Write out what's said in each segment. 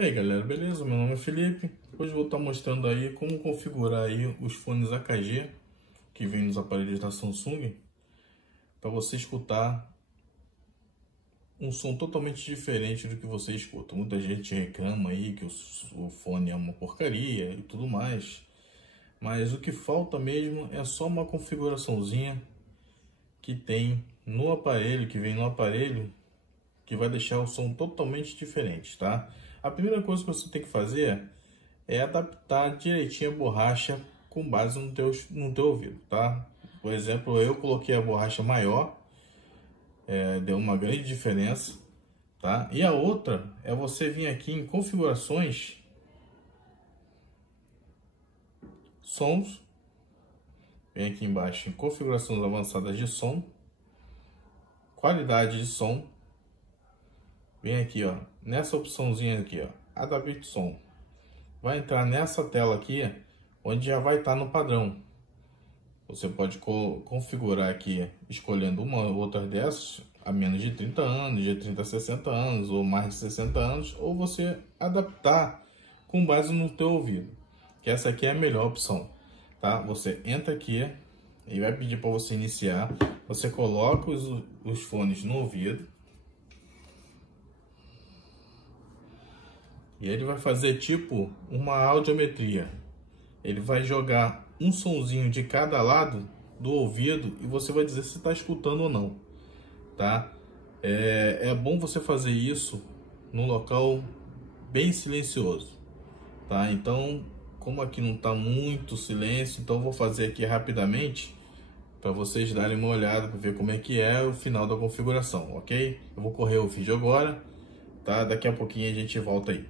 E aí galera, beleza? Meu nome é Felipe. Hoje eu vou estar mostrando aí como configurar aí os fones AKG que vem nos aparelhos da Samsung para você escutar um som totalmente diferente do que você escuta. Muita gente reclama aí que o fone é uma porcaria e tudo mais, mas o que falta mesmo é só uma configuraçãozinha que tem no aparelho, que vem no aparelho, que vai deixar o som totalmente diferente, tá? A primeira coisa que você tem que fazer é adaptar direitinho a borracha com base no teu ouvido, tá? Por exemplo, eu coloquei a borracha maior, deu uma grande diferença, tá? E a outra é você vir aqui em configurações, sons, vem aqui embaixo em configurações avançadas de som, qualidade de som, vem aqui, ó, nessa opçãozinha aqui, ó, adapte som. Vai entrar nessa tela aqui, onde já vai estar no padrão. Você pode configurar aqui, escolhendo uma ou outra dessas, a menos de 30 anos, de 30 a 60 anos, ou mais de 60 anos, ou você adaptar com base no teu ouvido, que essa aqui é a melhor opção, tá? Você entra aqui e vai pedir para você iniciar, você coloca os fones no ouvido, e ele vai fazer tipo uma audiometria. Ele vai jogar um sonzinho de cada lado do ouvido e você vai dizer se está escutando ou não, tá? É bom você fazer isso num local bem silencioso, tá? Então, como aqui não está muito silêncio, então eu vou fazer aqui rapidamente para vocês darem uma olhada para ver como é que é o final da configuração, ok? Eu vou correr o vídeo agora, tá? Daqui a pouquinho a gente volta aí.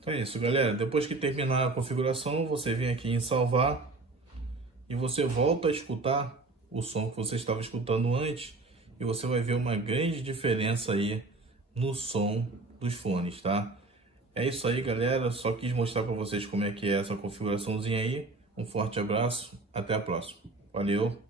Então é isso, galera. Depois que terminar a configuração, você vem aqui em salvar e você volta a escutar o som que você estava escutando antes e você vai ver uma grande diferença aí no som dos fones, tá? É isso aí, galera. Só quis mostrar para vocês como é que é essa configuraçãozinha aí. Um forte abraço, até a próxima. Valeu!